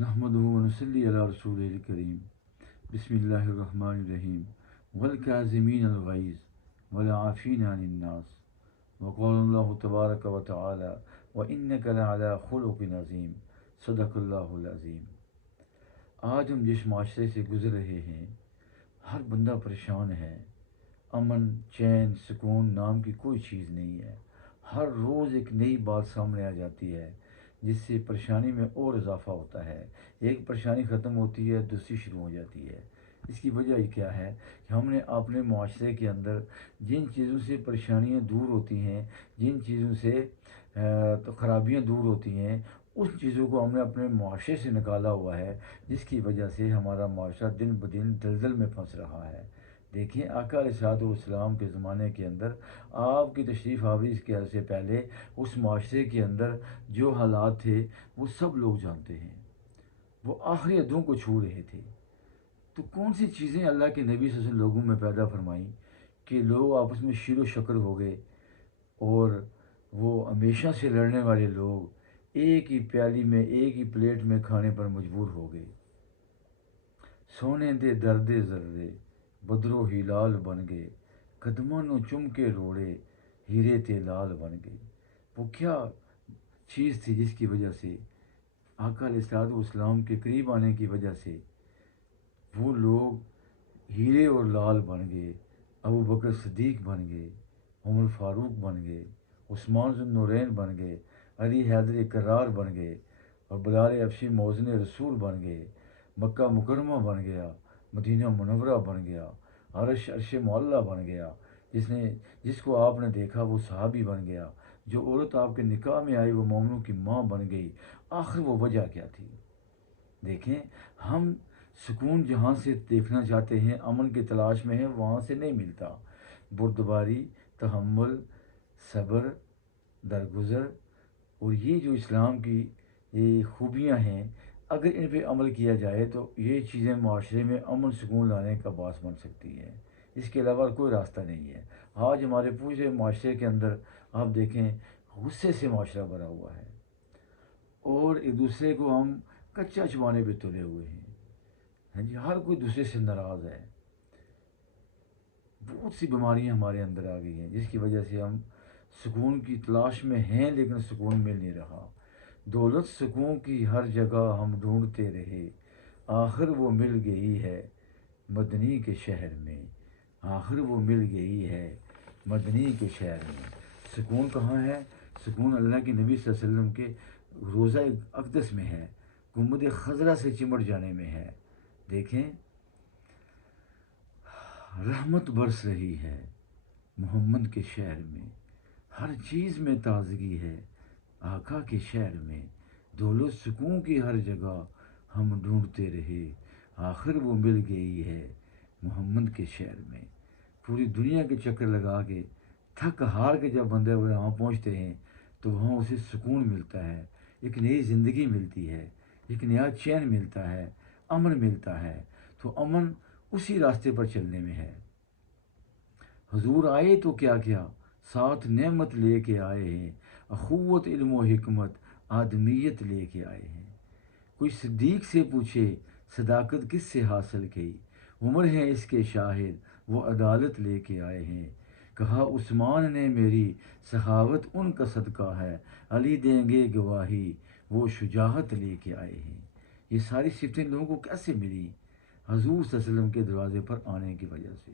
نحمده ونصلي على رسوله الكريم بسم الله الرحمن الرحيم والكاظمين الغيظ والعافين عن الناس وقال الله تبارك وتعالى وإنك لعلى خلق عظيم صدق اللہ العظیم۔ آج ہم جس معاشرے سے گزر رہے ہیں ہر بندہ پریشان ہے، امن چین سکون نام کی کوئی چیز نہیں ہے۔ ہر روز ایک نئی بات سامنے آ جاتی ہے جس سے پریشانی میں اور اضافہ ہوتا ہے۔ ایک پریشانی ختم ہوتی ہے دوسری شروع ہو جاتی ہے۔ اس کی وجہ کیا ہے کہ ہم نے اپنے معاشرے کے اندر جن چیزوں سے پریشانیاں دور ہوتی ہیں، جن چیزوں سے تو خرابیاں دور ہوتی ہیں، اس چیزوں کو ہم نے اپنے معاشرے سے نکالا ہوا ہے، جس کی وجہ سے ہمارا معاشرہ دن بدن دلدل میں پھنس رہا ہے۔ دیکھیں آقا علیہ الصلوۃ والسلام کے زمانے کے اندر آپ کی تشریف آوری کے سے پہلے اس معاشرے کے اندر جو حالات تھے وہ سب لوگ جانتے ہیں۔ وہ آخری حدوں کو چھو رہے تھے۔ تو کون سی چیزیں اللہ کے نبی صلی اللہ علیہ وسلم لوگوں میں پیدا فرمائیں کہ لوگ آپس میں شیر و شکر ہو گئے، اور وہ ہمیشہ سے لڑنے والے لوگ ایک ہی پیالی میں ایک ہی پلیٹ میں کھانے پر مجبور ہو گئے۔ سونے دے درد ذرے بدرو ہلال بن گئے، قدموں نو چم کے روڑے ہیرے تے لال بن گئے۔ وہ کیا چیز تھی جس کی وجہ سے آقا علیہ الصلوۃ والسلام کے قریب آنے کی وجہ سے وہ لوگ ہیرے اور لال بن گئے، ابو بکر صدیق بن گئے، عمر فاروق بن گئے، عثمان ذو النورین بن گئے، علی حیدر کرار بن گئے، اور بلال حبشی موزن رسول بن گئے، مکہ مکرمہ بن گیا، مدینہ منورہ بن گیا، عرش معلیٰ بن گیا۔ جس کو آپ نے دیکھا وہ صحابی بن گیا، جو عورت آپ کے نکاح میں آئی وہ مومنوں کی ماں بن گئی۔ آخر وہ وجہ کیا تھی؟ دیکھیں ہم سکون جہاں سے دیکھنا چاہتے ہیں، امن کی تلاش میں ہیں، وہاں سے نہیں ملتا۔ بردباری، تحمل، صبر، درگزر، اور یہ جو اسلام کی یہ خوبیاں ہیں، اگر ان پہ عمل کیا جائے تو یہ چیزیں معاشرے میں امن سکون لانے کا باعث بن سکتی ہیں۔ اس کے علاوہ کوئی راستہ نہیں ہے۔ آج ہمارے پورے معاشرے کے اندر آپ دیکھیں غصے سے معاشرہ بھرا ہوا ہے، اور ایک دوسرے کو ہم کچا چبانے پہ تلے ہوئے ہیں۔ ہاں جی، ہر کوئی دوسرے سے ناراض ہے۔ بہت سی بیماریاں ہمارے اندر آ گئی ہیں جس کی وجہ سے ہم سکون کی تلاش میں ہیں لیکن سکون مل نہیں رہا۔ دولت سکون کی ہر جگہ ہم ڈھونڈتے رہے، آخر وہ مل گئی ہے مدنی کے شہر میں۔ آخر وہ مل گئی ہے مدنی کے شہر میں۔ سکون کہاں ہے؟ سکون اللہ کے نبی صلی اللہ علیہ وسلم کے روضہ اقدس میں ہے، گنبد خضرا سے چمٹ جانے میں ہے۔ دیکھیں رحمت برس رہی ہے محمد کے شہر میں، ہر چیز میں تازگی ہے آقا کے شہر میں۔ دولت سکون کی ہر جگہ ہم ڈھونڈتے رہے، آخر وہ مل گئی ہے محمد کے شہر میں۔ پوری دنیا کے چکر لگا کے تھک ہار کے جب بندے وہاں پہنچتے ہیں تو وہاں اسے سکون ملتا ہے، ایک نئی زندگی ملتی ہے، ایک نیا چین ملتا ہے، امن ملتا ہے۔ تو امن اسی راستے پر چلنے میں ہے۔ حضور آئے تو کیا کیا، ساتھ نعمت لے کے آئے ہیں، اخوت علم و حکمت آدمیت لے کے آئے ہیں۔ کوئی صدیق سے پوچھے صداقت کس سے حاصل کی، عمر ہے اس کے شاہد وہ عدالت لے کے آئے ہیں۔ کہا عثمان نے میری سخاوت ان کا صدقہ ہے، علی دیں گے گواہی وہ شجاعت لے کے آئے ہیں۔ یہ ساری صفتیں لوگوں کو کیسے ملی؟ حضور صلی اللہ علیہ وسلم کے دروازے پر آنے کی وجہ سے۔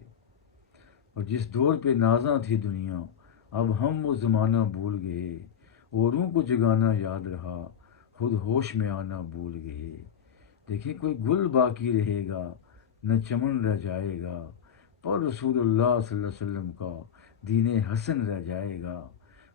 اور جس دور پہ نازاں تھی دنیا، اب ہم وہ زمانہ بھول گئے، اوروں کو جگانا یاد رہا، خود ہوش میں آنا بھول گئے۔ دیکھیں کوئی گل باقی رہے گا نہ چمن رہ جائے گا، پر رسول اللہ صلی اللہ علیہ وسلم کا دین حسن رہ جائے گا۔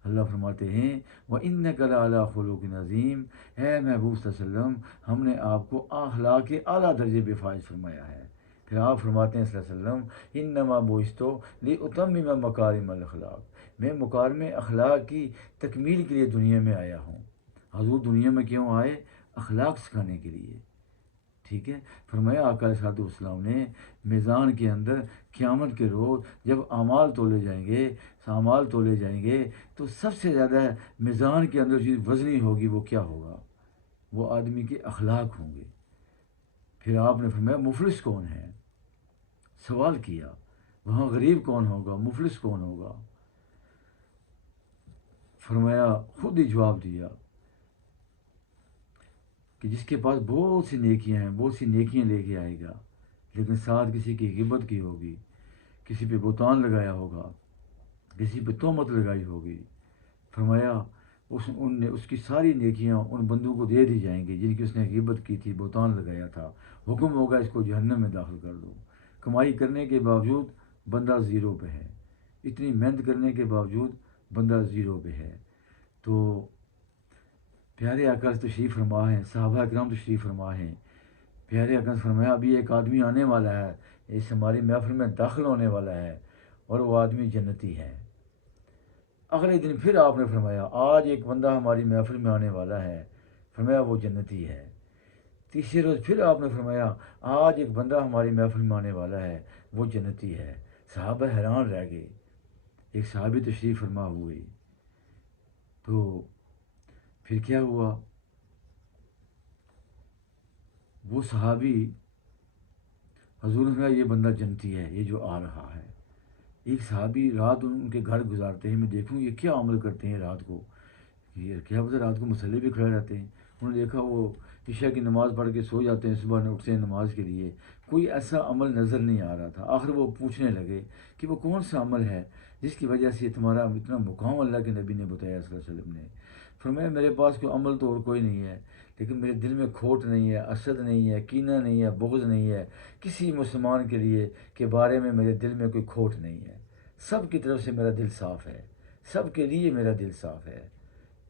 اللہ فرماتے ہیں وَإِنَّكَ لَعَلَىٰ خُلُقٍ عَظِيمٍ، اے محبوب صلی اللہ علیہ وسلم ہم نے آپ کو اخلاق اعلیٰ درجے پہ فائز فرمایا ہے۔ پھر آپ فرماتے ہیں صلی اللہ علیہ وسلم انما بعثت لأتمم مکارم الاخلاق، میں مکارم اخلاق کی تکمیل کے لیے دنیا میں آیا ہوں۔ حضور دنیا میں کیوں آئے؟ اخلاق سکھانے کے لیے۔ ٹھیک ہے، فرمایا آقا علیہ الصلوۃ والسلام نے میزان کے اندر قیامت کے روز جب اعمال تولے جائیں گے تو سب سے زیادہ میزان کے اندر جو وزنی ہوگی وہ کیا ہوگا؟ وہ آدمی کے اخلاق ہوں گے۔ پھر آپ نے فرمایا مفلس کون ہے، سوال کیا وہاں غریب کون ہوگا، مفلس کون ہوگا؟ فرمایا خود ہی جواب دیا کہ جس کے پاس بہت سی نیکیاں ہیں، بہت سی نیکیاں لے کے آئے گا، لیکن ساتھ کسی کی غیبت کی ہوگی، کسی پہ بہتان لگایا ہوگا، کسی پہ تہمت لگائی ہوگی۔ فرمایا اس کی ساری نیکیاں ان بندوں کو دے دی جائیں گی جن کی اس نے غیبت کی تھی، بہتان لگایا تھا۔ حکم ہوگا اس کو جہنم میں داخل کر دو۔ کمائی کرنے کے باوجود بندہ زیرو پہ ہے، اتنی محنت کرنے کے باوجود بندہ زیرو پہ ہے۔ تو پیارے آقا تشریف فرما ہیں، صحابہ کرام تشریف فرما ہیں۔ پیارے آقا نے فرمایا ابھی ایک آدمی آنے والا ہے، اس ہماری محفل میں داخل ہونے والا ہے، اور وہ آدمی جنتی ہے۔ اگلے دن پھر آپ نے فرمایا آج ایک بندہ ہماری محفل میں آنے والا ہے، فرمایا وہ جنتی ہے۔ تیسرے روز پھر آپ نے فرمایا آج ایک بندہ ہماری محفل میں آنے والا ہے، وہ جنتی ہے۔ صحابہ حیران رہ گئے، ایک صحابی تشریف فرما ہوئے۔ تو پھر کیا ہوا، وہ صحابی حضور نے فرمایا یہ بندہ جنتی ہے، یہ جو آ رہا ہے۔ ایک صحابی رات ان کے گھر گزارتے ہیں، میں دیکھوں یہ کیا عمل کرتے ہیں رات کو، یہ کیا پتہ رات کو مسلے بھی کھڑے رہتے ہیں۔ انہوں نے دیکھا وہ عشاء کی نماز پڑھ کے سو جاتے ہیں، صبح میں اٹھتے ہیں نماز کے لیے، کوئی ایسا عمل نظر نہیں آ رہا تھا۔ آخر وہ پوچھنے لگے کہ وہ کون سا عمل ہے جس کی وجہ سے تمہارا اتنا مقام اللہ کے نبی نے بتایا صلی اللہ علیہ وسلم نے۔ فرمایا میرے پاس کوئی عمل تو اور کوئی نہیں ہے، لیکن میرے دل میں کھوٹ نہیں ہے، حسد نہیں ہے، کینہ نہیں ہے، بغض نہیں ہے کسی مسلمان کے لیے کے بارے میں، میرے دل میں کوئی کھوٹ نہیں ہے، سب کی طرف سے میرا دل صاف ہے، سب کے لیے میرا دل صاف ہے۔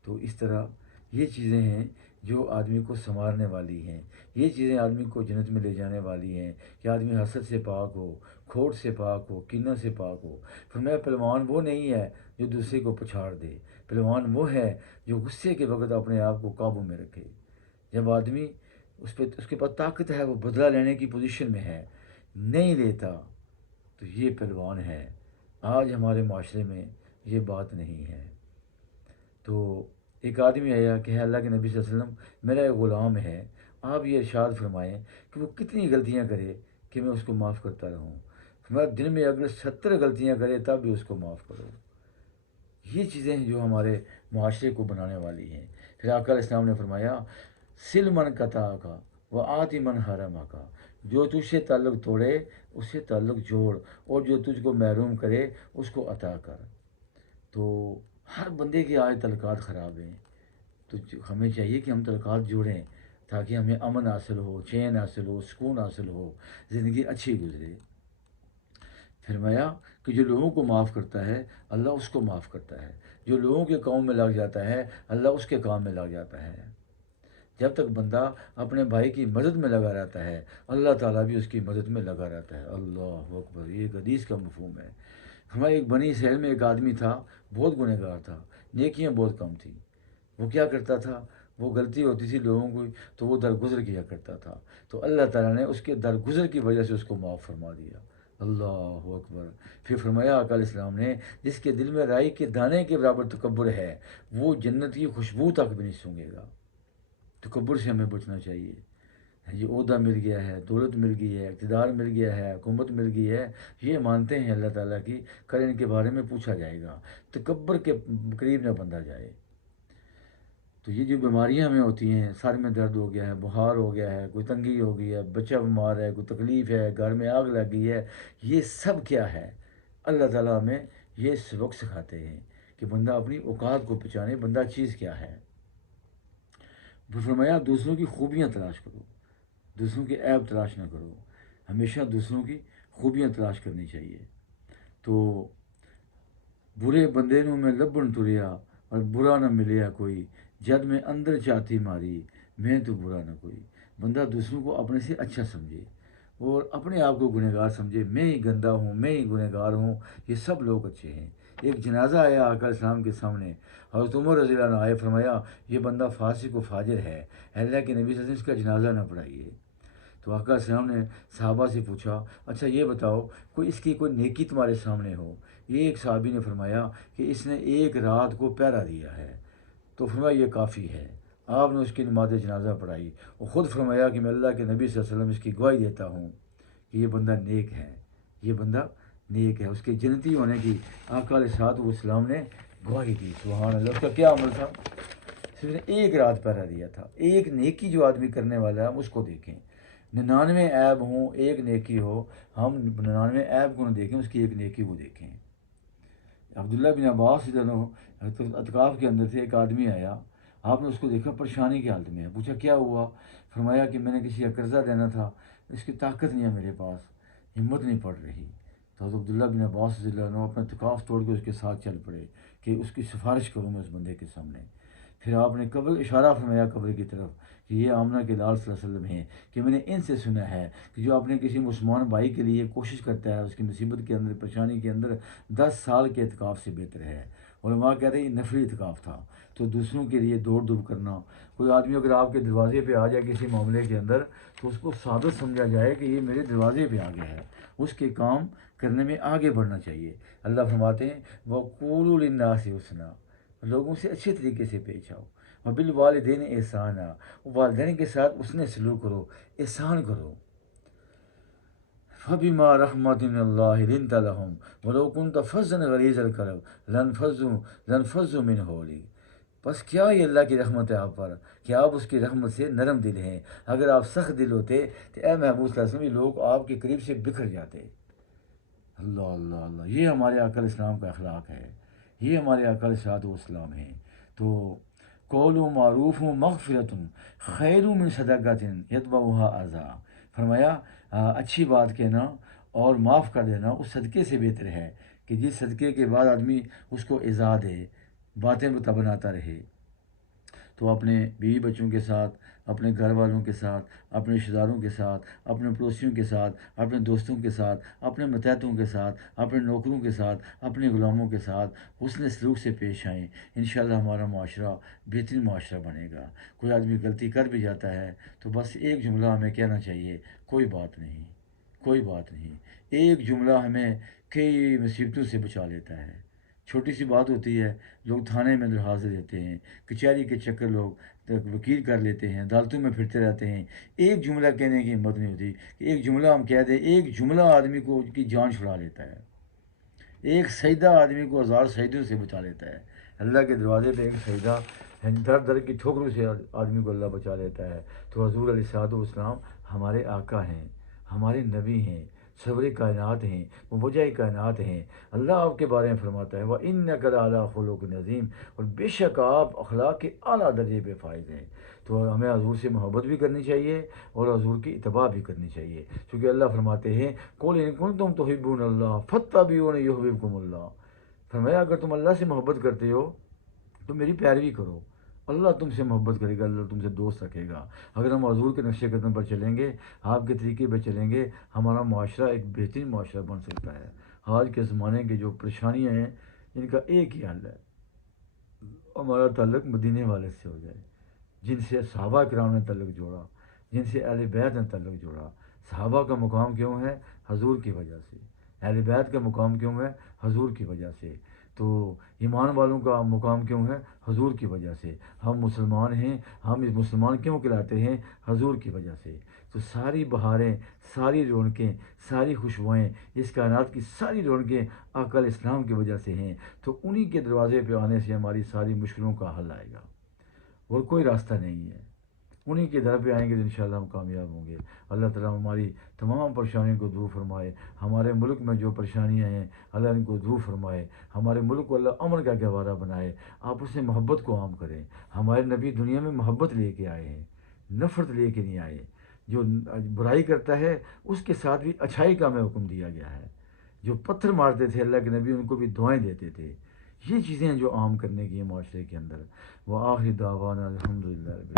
تو اس طرح یہ چیزیں ہیں جو آدمی کو سنوارنے والی ہیں، یہ چیزیں آدمی کو جنت میں لے جانے والی ہیں کہ آدمی حسد سے پاک ہو، کھوٹ سے پاک ہو، کینہ سے پاک ہو۔ فرمایا پہلوان وہ نہیں ہے جو دوسرے کو پچھاڑ دے، پہلوان وہ ہے جو غصے کے وقت اپنے آپ کو قابو میں رکھے۔ جب آدمی اس کے پاس طاقت ہے، وہ بدلہ لینے کی پوزیشن میں ہے، نہیں لیتا، تو یہ پہلوان ہے۔ آج ہمارے معاشرے میں یہ بات نہیں ہے۔ تو ایک آدمی آیا کہ ہے اللہ کے نبی صلی اللہ علیہ وسلم میرا ایک غلام ہے، آپ یہ ارشاد فرمائیں کہ وہ کتنی غلطیاں کرے کہ میں اس کو معاف کرتا رہوں؟ فرمایا دن میں اگر 70 غلطیاں کرے تب بھی اس کو معاف کرو۔ یہ چیزیں ہیں جو ہمارے معاشرے کو بنانے والی ہیں۔ پھر آقا علیہ السلام نے فرمایا سل من قطع کا وہ آتی من حرم کا، جو تجھ سے تعلق توڑے اس سے تعلق جوڑ، اور جو تجھ کو محروم کرے اس کو عطا کر۔ تو ہر بندے کے آج تعلقات خراب ہیں، تو ہمیں چاہیے کہ ہم تعلقات جوڑیں تاکہ ہمیں امن حاصل ہو، چین حاصل ہو، سکون حاصل ہو، زندگی اچھی گزرے۔ فرمایا کہ جو لوگوں کو معاف کرتا ہے اللہ اس کو معاف کرتا ہے، جو لوگوں کے کام میں لگ جاتا ہے اللہ اس کے کام میں لگ جاتا ہے۔ جب تک بندہ اپنے بھائی کی مدد میں لگا رہتا ہے اللہ تعالیٰ بھی اس کی مدد میں لگا رہتا ہے۔ اللہ اکبر، یہ ایک حدیث کا مفہوم ہے۔ ہمارے ایک بنی اسرائیل میں ایک آدمی تھا، بہت گنہگار تھا، نیکیاں بہت کم تھیں۔ وہ کیا کرتا تھا، وہ غلطی ہوتی تھی لوگوں کو تو وہ درگزر کیا کرتا تھا، تو اللہ تعالیٰ نے اس کے درگزر کی وجہ سے اس کو معاف فرما دیا۔ اللہ اکبر۔ پھر فرمایا آقا علیہ السلام نے جس کے دل میں رائی کے دانے کے برابر تکبر ہے وہ جنت کی خوشبو تک بھی نہیں سونگے گا۔ تکبر سے ہمیں بچنا چاہیے۔ یہ عہدہ مل گیا ہے، دولت مل گئی ہے، اقتدار مل گیا ہے، حکومت مل گئی ہے، یہ مانتے ہیں اللہ تعالیٰ کی، کل ان کے بارے میں پوچھا جائے گا۔ تکبر کے قریب نہ بندہ جائے۔ تو یہ جو بیماریاں ہمیں ہوتی ہیں، سر میں درد ہو گیا ہے، بخار ہو گیا ہے، کوئی تنگی ہو گئی ہے، بچہ بیمار ہے، کوئی تکلیف ہے، گھر میں آگ لگ گئی ہے، یہ سب کیا ہے؟ اللہ تعالیٰ ہمیں یہ سبق سکھاتے ہیں کہ بندہ اپنی اوقات کو پہچانے، بندہ چیز کیا ہے۔ فرمایا دوسروں کی خوبیاں تلاش کرو، دوسروں کے عیب تلاش نہ کرو، ہمیشہ دوسروں کی خوبیاں تلاش کرنی چاہیے۔ تو برے بندے نوں میں لبن تریا اور برا نہ ملیا کوئی، جد میں اندر چاہتی ماری میں تو برا نہ کوئی۔ بندہ دوسروں کو اپنے سے اچھا سمجھے اور اپنے آپ کو گنہگار سمجھے، میں ہی گندا ہوں، میں ہی گنہگار ہوں، یہ سب لوگ اچھے ہیں۔ ایک جنازہ آیا آقا علیہ السلام کے سامنے، حضرت عمر رضی اللہ عنہ آئے، فرمایا یہ بندہ فاسق و فاجر ہے، اللہ کے نبی صلی اللہ علیہ وسلم اس کا جنازہ نہ پڑھائیے۔ تو آقا علیہ السلام نے صحابہ سے پوچھا اچھا یہ بتاؤ کوئی اس کی کوئی نیکی تمہارے سامنے ہو؟ یہ ایک صحابی نے فرمایا کہ اس نے ایک رات کو پہرا دیا ہے، تو فرمایا یہ کافی ہے، آپ نے اس کی نماز جنازہ پڑھائی اور خود فرمایا کہ میں اللہ کے نبی صلی اللہ علیہ وسلم اس کی گواہی دیتا ہوں کہ یہ بندہ نیک ہے، یہ بندہ نیک ہے، اس کے جنتی ہونے کی آقا علیہ الصلوۃ والسلام نے گواہی دی۔ سبحان اللہ، اس کا کیا عمل تھا؟ صرف نے ایک رات پہرا دیا تھا۔ ایک نیکی جو آدمی کرنے والا ہے اس کو دیکھیں، 99 عیب ہوں ایک نیکی ہو، ہم 99 عیب کو نہ دیکھیں، اس کی ایک نیکی کو دیکھیں۔ عبداللہ بن عباس رضی اللہ عنہ اعتکاف کے اندر سے ایک آدمی آیا، آپ نے اس کو دیکھا پریشانی کی حالت میں ہے، پوچھا کیا ہوا؟ فرمایا کہ میں نے کسی کا قرضہ دینا تھا، اس کی طاقت نہیں ہے میرے پاس، ہمت نہیں پڑ رہی۔ تو حضرت عبداللہ بن عباس رضی اللہ عنہ اپنا اعتکاف توڑ کے اس کے ساتھ چل پڑے کہ اس کی سفارش کروں میں اس بندے کے سامنے۔ پھر آپ نے قبر اشارہ فرمایا قبر کی طرف کہ یہ آمنہ کے لال صلی اللہ علیہ وسلم ہیں، کہ میں نے ان سے سنا ہے کہ جو اپنے کسی مسلمان بھائی کے لیے کوشش کرتا ہے، اس کی مصیبت کے اندر پریشانی کے اندر 10 سال کے اعتکاف سے بہتر ہے۔ علماء کہتے ہیں یہ نفلی اعتکاف تھا، تو دوسروں کے لیے دوڑ دھوپ کرنا، کوئی آدمی اگر آپ کے دروازے پہ آ جائے کسی معاملے کے اندر تو اس کو ثابت سمجھا جائے کہ یہ میرے دروازے پہ آ گیا ہے، اس کے کام کرنے میں آگے بڑھنا چاہیے۔ اللہ فرماتے ہیں وَقُولُوا لِلنَّاسِ حُسْنًا، لوگوں سے اچھے طریقے سے پیش آؤ، وَبِالْوَالِدَيْنِ احسانا، والدین کے ساتھ اس نے سلوک کرو، احسان کرو۔ فَبِمَا رَحْمَةٍ مِّنَ اللَّهِ لِنتَ لَهُمْ وَلَوْ كُنتَ فَظًّا غَلِيظَ الْقَلْبِ لَانفَضُّوا مِنْ حَوْلِكَ، بس کیا یہ اللہ کی رحمت ہے آپ پر کہ آپ اس کی رحمت سے نرم دل ہیں، اگر آپ سخت دل ہوتے تو اے محبوب صلی اللہ علیہ وسلم یہ لوگ آپ کے قریب سے بکھر جاتے۔ اللہ اللہ اللہ، یہ ہمارے آقا علیہ السلام کا اخلاق ہے، یہ ہمارے آقا علیہ الصلوۃ والسلام ہیں۔ تو قول معروف مغفرۃ خیر من صدقۃ یتبعها اذی، فرمایا اچھی بات کہنا اور معاف کر دینا اس صدقے سے بہتر ہے کہ جس صدقے کے بعد آدمی اس کو ایذا دے، باتیں بناتا رہے۔ تو اپنے بیوی بچوں کے ساتھ، اپنے گھر والوں کے ساتھ، اپنے رشتہ داروں کے ساتھ، اپنے پڑوسیوں کے ساتھ، اپنے دوستوں کے ساتھ، اپنے متحدوں کے ساتھ، اپنے نوکروں کے ساتھ، اپنے غلاموں کے ساتھ حسن سلوک سے پیش آئیں، انشاءاللہ ہمارا معاشرہ بہترین معاشرہ بنے گا۔ کوئی آدمی غلطی کر بھی جاتا ہے تو بس ایک جملہ ہمیں کہنا چاہیے، کوئی بات نہیں، کوئی بات نہیں۔ ایک جملہ ہمیں کئی مصیبتوں سے بچا لیتا ہے۔ چھوٹی سی بات ہوتی ہے، لوگ تھانے میں درخواست دیتے ہیں، کچہری کے چکر لوگ وکیل کر لیتے ہیں، عدالتوں میں پھرتے رہتے ہیں، ایک جملہ کہنے کی ہمت نہیں ہوتی کہ ایک جملہ ہم کہہ دیں، ایک جملہ آدمی کو کی جان چھڑا لیتا ہے، ایک سجدہ آدمی کو 1000 سجدوں سے بچا لیتا ہے۔ اللہ کے دروازے پہ ایک سجدہ در در کی ٹھوکروں سے آدمی کو اللہ بچا لیتا ہے۔ تو حضور علیہ الصلوۃ والسلام ہمارے آقا ہیں، ہمارے نبی ہیں، سرور کائنات ہیں، وجہ کائنات ہیں۔ اللہ آپ کے بارے میں فرماتا ہے وَإِنَّكَ لَعَلَىٰ خُلُقٍ عَظِيمٍ، اور بے شک آپ اخلاق کے اعلیٰ درجے پہ فائز ہیں۔ تو ہمیں حضور سے محبت بھی کرنی چاہیے اور حضور کی اتباع بھی کرنی چاہیے، کیونکہ اللہ فرماتے ہیں قُلْ إِن كُنتُمْ تُحِبُّونَ اللَّهَ فَاتَّبِعُونِي يُحْبِبْكُمُ اللَّهُ، فرمایا اگر تم اللہ سے محبت کرتے ہو تو میری پیروی کرو، اللہ تم سے محبت کرے گا، اللہ تم سے دوست رکھے گا۔ اگر ہم حضور کے نقش قدم پر چلیں گے، آپ کے طریقے پہ چلیں گے، ہمارا معاشرہ ایک بہترین معاشرہ بن سکتا ہے۔ آج کے زمانے کی جو پریشانیاں ہیں ان کا ایک ہی حل ہے، ہمارا تعلق مدینے والے سے ہو جائے، جن سے صحابہ کرام نے تعلق جوڑا، جن سے اہل بیت نے تعلق جوڑا۔ صحابہ کا مقام کیوں ہے؟ حضور کی وجہ سے۔ اہل بیت کا مقام کیوں ہے؟ حضور کی وجہ سے۔ تو ایمان والوں کا مقام کیوں ہے؟ حضور کی وجہ سے۔ ہم مسلمان ہیں، ہم اس مسلمان کیوں کہلاتے ہیں؟ حضور کی وجہ سے۔ تو ساری بہاریں، ساری رونقیں، ساری خوشبوئیں، اس کائنات کی ساری رونقیں آقا علیہ السلام کی وجہ سے ہیں۔ تو انہی کے دروازے پہ آنے سے ہماری ساری مشکلوں کا حل آئے گا، اور کوئی راستہ نہیں ہے۔ انہی کے در پہ آئیں گے تو انشاءاللہ ہم کامیاب ہوں گے۔ اللہ تعالیٰ ہماری تمام پریشانیوں کو دور فرمائے۔ ہمارے ملک میں جو پریشانیاں ہیں اللہ ان کو دور فرمائے۔ ہمارے ملک کو اللہ امن کا گہوارہ بنائے، آپس میں محبت کو عام کریں۔ ہمارے نبی دنیا میں محبت لے کے آئے ہیں، نفرت لے کے نہیں آئے۔ جو برائی کرتا ہے اس کے ساتھ بھی اچھائی کا ہمیں حکم دیا گیا ہے۔ جو پتھر مارتے تھے اللہ کے نبی ان کو بھی دعائیں دیتے تھے۔ یہ چیزیں جو عام کرنے کی ہیں معاشرے کے اندر۔ وآخر دعوانا الحمدللہ رب العالمین۔